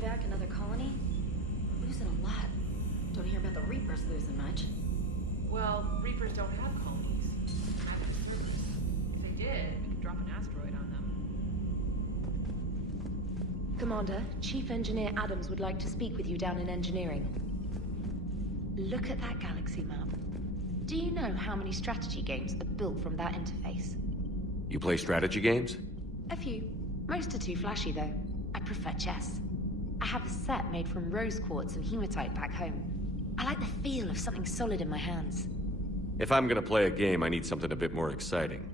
evac another colony? We're losing a lot. Don't hear about the Reapers losing much. Well, Reapers don't have colonies. Active service. If they did, we could drop an asteroid on them. Commander, Chief Engineer Adams would like to speak with you down in engineering. Look at that galaxy map. Do you know how many strategy games are built from that interface? You play strategy games? A few. Most are too flashy, though. I prefer chess. I have a set made from rose quartz and hematite back home. I like the feel of something solid in my hands. If I'm gonna play a game, I need something a bit more exciting.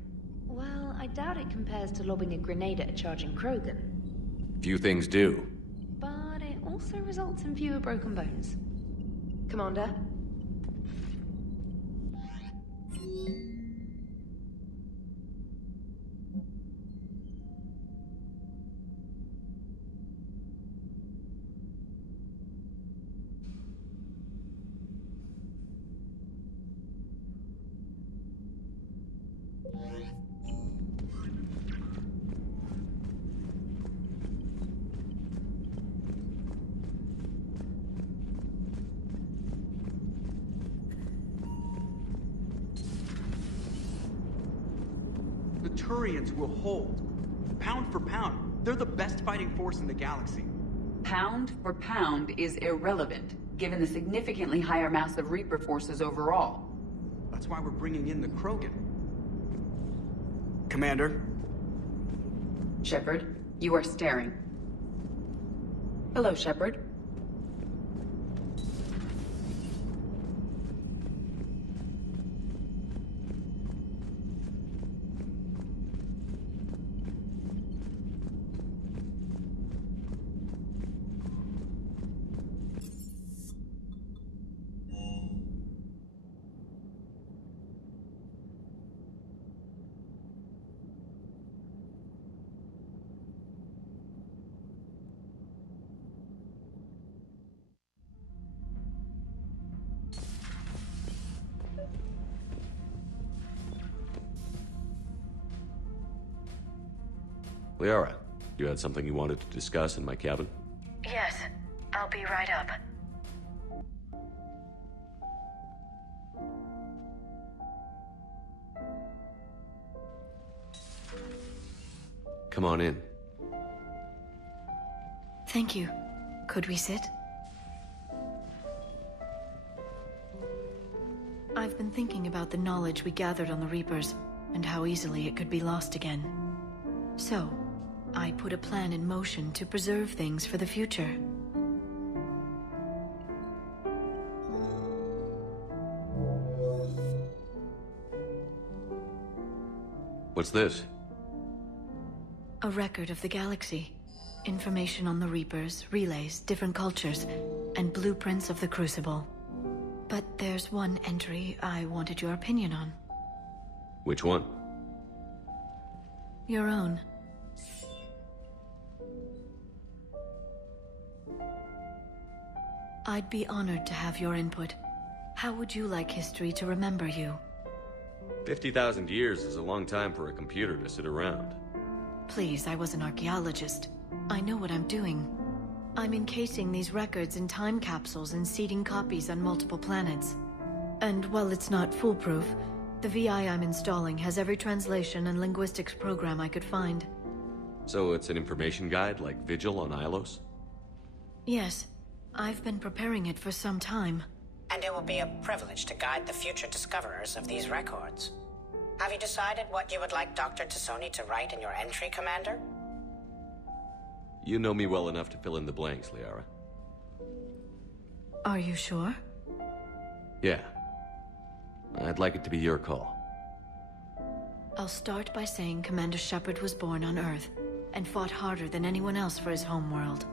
Well, I doubt it compares to lobbing a grenade at a charging Krogan. Few things do. But it also results in fewer broken bones. Commander? The Turians will hold. Pound for pound, they're the best fighting force in the galaxy. Pound for pound is irrelevant, given the significantly higher mass of Reaper forces overall. That's why we're bringing in the Krogan. Commander? Shepard, you are staring. Hello, Shepard. Liara, you had something you wanted to discuss in my cabin? Yes, I'll be right up. Come on in. Thank you. Could we sit? I've been thinking about the knowledge we gathered on the Reapers, and how easily it could be lost again. So, I put a plan in motion to preserve things for the future. What's this? A record of the galaxy. Information on the Reapers, relays, different cultures, and blueprints of the Crucible. But there's one entry I wanted your opinion on. Which one? Your own. I'd be honored to have your input. How would you like history to remember you? 50,000 years is a long time for a computer to sit around. Please, I was an archaeologist. I know what I'm doing. I'm encasing these records in time capsules and seeding copies on multiple planets. And while it's not foolproof, the VI I'm installing has every translation and linguistics program I could find. So it's an information guide like Vigil on Ilos? Yes. I've been preparing it for some time. And it will be a privilege to guide the future discoverers of these records. Have you decided what you would like Dr. Tassoni to write in your entry, Commander? You know me well enough to fill in the blanks, Liara. Are you sure? Yeah. I'd like it to be your call. I'll start by saying Commander Shepard was born on Earth, and fought harder than anyone else for his homeworld.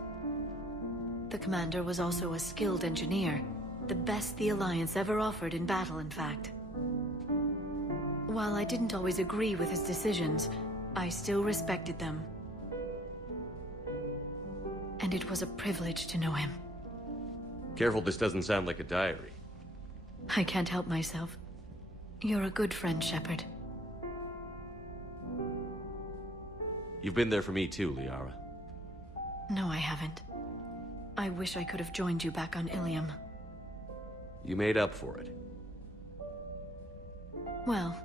The Commander was also a skilled engineer, the best the Alliance ever offered in battle, in fact. While I didn't always agree with his decisions, I still respected them. And it was a privilege to know him. Careful, this doesn't sound like a diary. I can't help myself. You're a good friend, Shepard. You've been there for me too, Liara. No, I haven't. I wish I could have joined you back on Ilium. You made up for it. Well,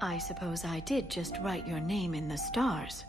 I suppose I did just write your name in the stars.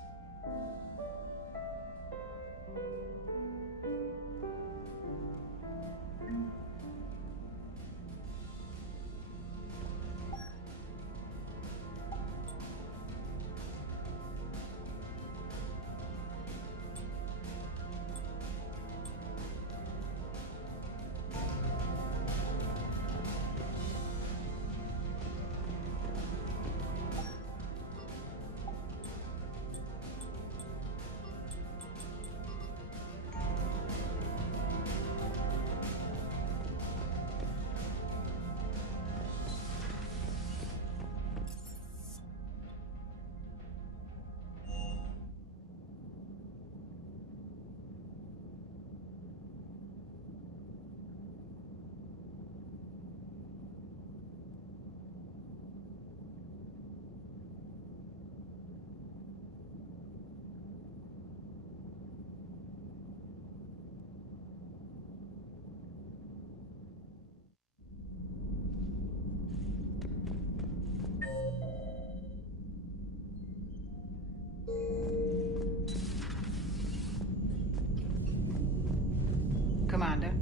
Commander.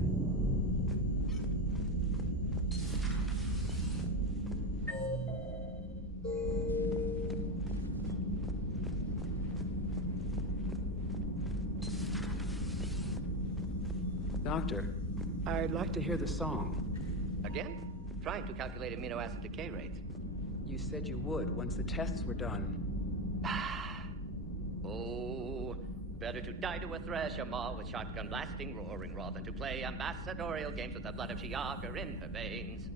Doctor, I'd like to hear the song. Again? Trying to calculate amino acid decay rates. You said you would once the tests were done. Oh, better to die to a thresher maw with shotgun blasting roaring raw than to play ambassadorial games with the blood of Shiagar in her veins.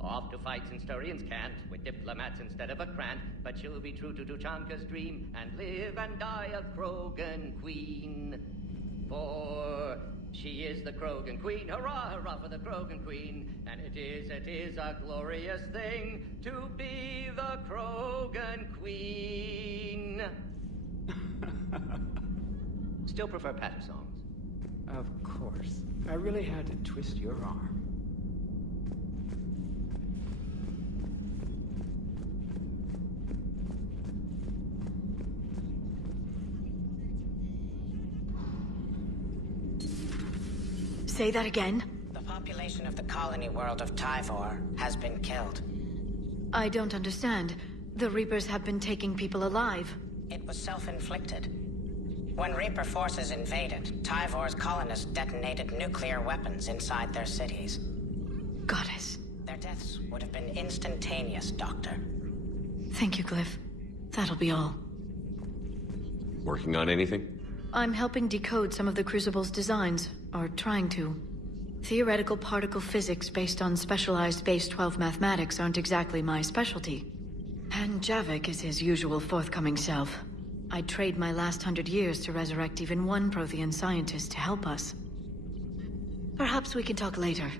Off to fight since Turians can't, with diplomats instead of a Krant, but she'll be true to Tuchanka's dream and live and die a Krogan Queen. For she is the Krogan Queen, hurrah, hurrah for the Krogan Queen, and it is a glorious thing to be the Krogan Queen. Still prefer patter songs. Of course. I really had to twist your arm. Say that again? The population of the colony world of Tyvor has been killed. I don't understand. The Reapers have been taking people alive. It was self-inflicted. When Reaper forces invaded, Tyvor's colonists detonated nuclear weapons inside their cities. Goddess. Their deaths would have been instantaneous, Doctor. Thank you, Glyph. That'll be all. Working on anything? I'm helping decode some of the Crucible's designs, or trying to. Theoretical particle physics based on specialized base 12 mathematics aren't exactly my specialty. And Javik is his usual forthcoming self. I'd trade my last 100 years to resurrect even one Prothean scientist to help us. Perhaps we can talk later.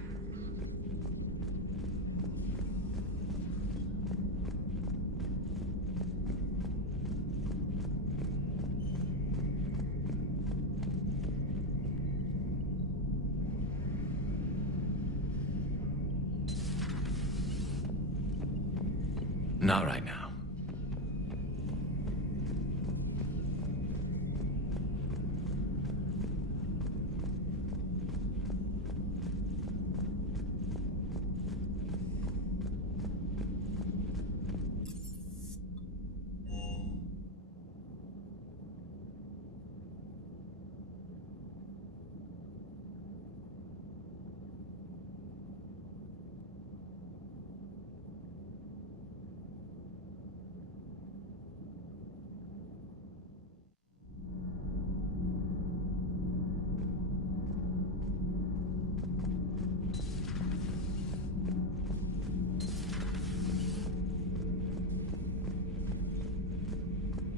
Not right now.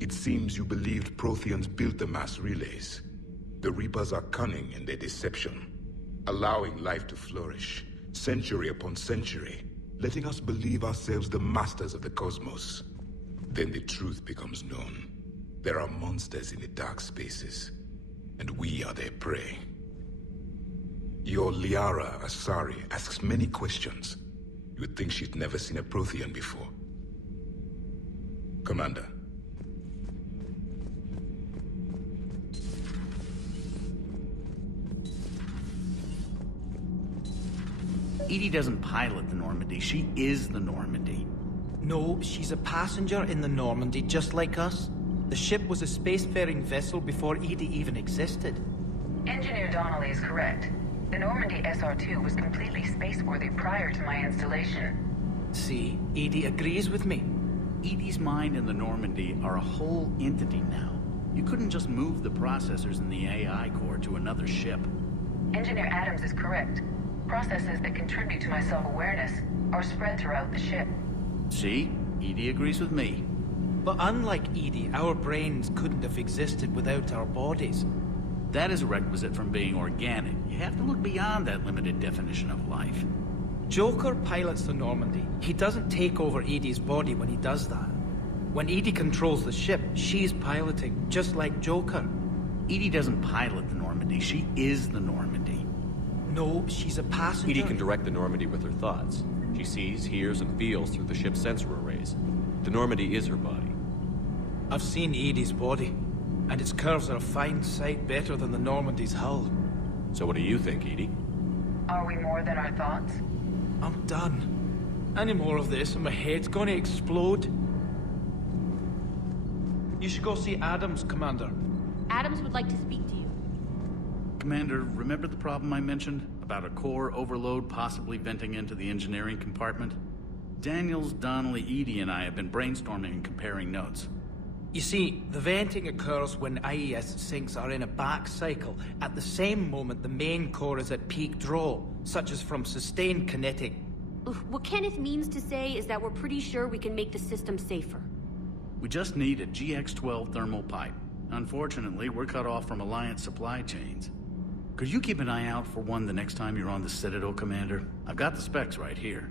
It seems you believed Protheans built the mass relays. The Reapers are cunning in their deception, allowing life to flourish, century upon century, letting us believe ourselves the masters of the cosmos. Then the truth becomes known. There are monsters in the dark spaces, and we are their prey. Your Liara Asari asks many questions. You would think she'd never seen a Prothean before. Commander. Edie doesn't pilot the Normandy, she is the Normandy. No, she's a passenger in the Normandy, just like us. The ship was a spacefaring vessel before Edie even existed. Engineer Donnelly is correct. The Normandy SR-2 was completely spaceworthy prior to my installation. See, Edie agrees with me. Edie's mind and the Normandy are a whole entity now. You couldn't just move the processors in the AI core to another ship. Engineer Adams is correct. Processes that contribute to my self-awareness are spread throughout the ship. See? Edie agrees with me. But unlike Edie, our brains couldn't have existed without our bodies. That is a requisite from being organic. You have to look beyond that limited definition of life. Joker pilots the Normandy. He doesn't take over Edie's body when he does that. When Edie controls the ship, she's piloting, just like Joker. Edie doesn't pilot the Normandy, she is the Normandy. No, she's a passenger. Edie can direct the Normandy with her thoughts. She sees, hears, and feels through the ship's sensor arrays. The Normandy is her body. I've seen Edie's body, and its curves are a fine sight better than the Normandy's hull. So what do you think, Edie? Are we more than our thoughts? I'm done. Any more of this and my head's gonna explode. You should go see Adams, Commander. Adams would like to speak to you. Commander, remember the problem I mentioned? About a core overload possibly venting into the engineering compartment? Daniels, Donnelly, Edie, and I have been brainstorming and comparing notes. You see, the venting occurs when IES sinks are in a back cycle, at the same moment the main core is at peak draw, such as from sustained kinetic. What Kenneth means to say is that we're pretty sure we can make the system safer. We just need a GX-12 thermal pipe. Unfortunately, we're cut off from Alliance supply chains. Could you keep an eye out for one the next time you're on the Citadel, Commander? I've got the specs right here.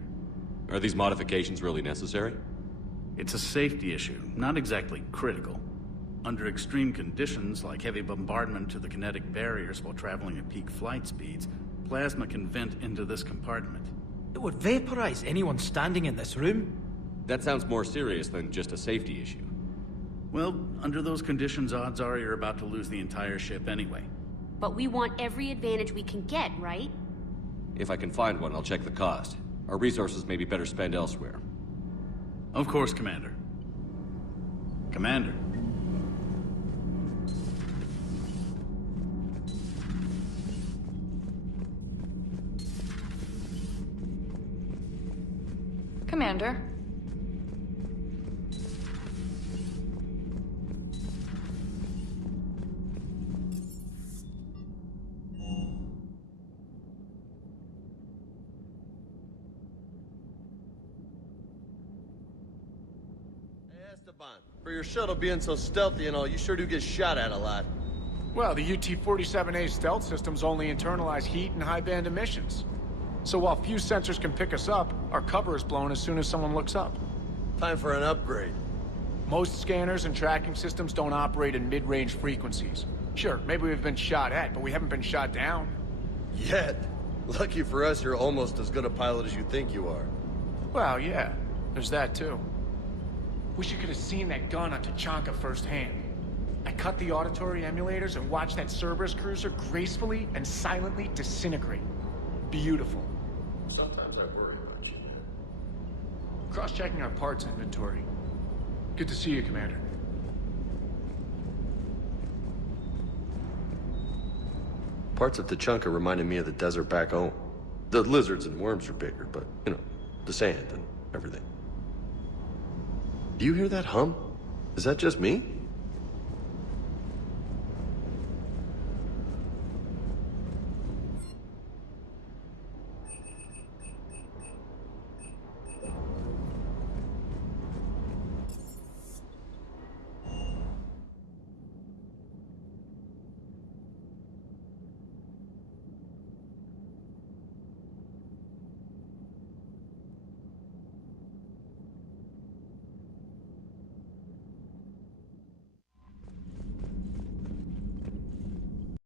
Are these modifications really necessary? It's a safety issue, not exactly critical. Under extreme conditions, like heavy bombardment to the kinetic barriers while traveling at peak flight speeds, plasma can vent into this compartment. It would vaporize anyone standing in this room. That sounds more serious than just a safety issue. Well, under those conditions, odds are you're about to lose the entire ship anyway. But we want every advantage we can get, right? If I can find one, I'll check the cost. Our resources may be better spent elsewhere. Of course, Commander. Commander. Commander. For your shuttle being so stealthy and all, you sure do get shot at a lot. Well, the UT-47A stealth systems only internalize heat and high-band emissions. So while few sensors can pick us up, our cover is blown as soon as someone looks up. Time for an upgrade. Most scanners and tracking systems don't operate in mid-range frequencies. Sure, maybe we've been shot at, but we haven't been shot down. Yet. Lucky for us, you're almost as good a pilot as you think you are. Well, yeah. There's that, too. Wish you could have seen that gun on Tachanka firsthand. I cut the auditory emulators and watched that Cerberus cruiser gracefully and silently disintegrate. Beautiful. Sometimes I worry about you, man. Cross-checking our parts inventory. Good to see you, Commander. Parts of Tachanka reminded me of the desert back home. The lizards and worms are bigger, but, you know, the sand and everything. Do you hear that hum? Is that just me?